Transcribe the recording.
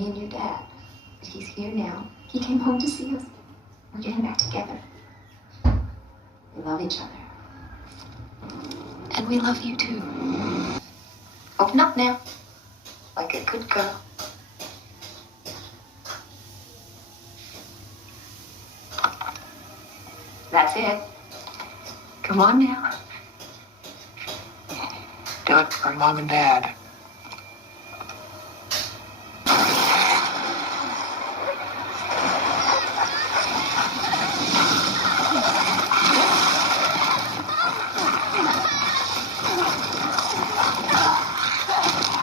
me and your dad. But he's here now. He came home to see us. We're getting back together. We love each other. And we love you too. Open up now. Like a good girl. That's it. Come on now. Do it for Mom and Dad.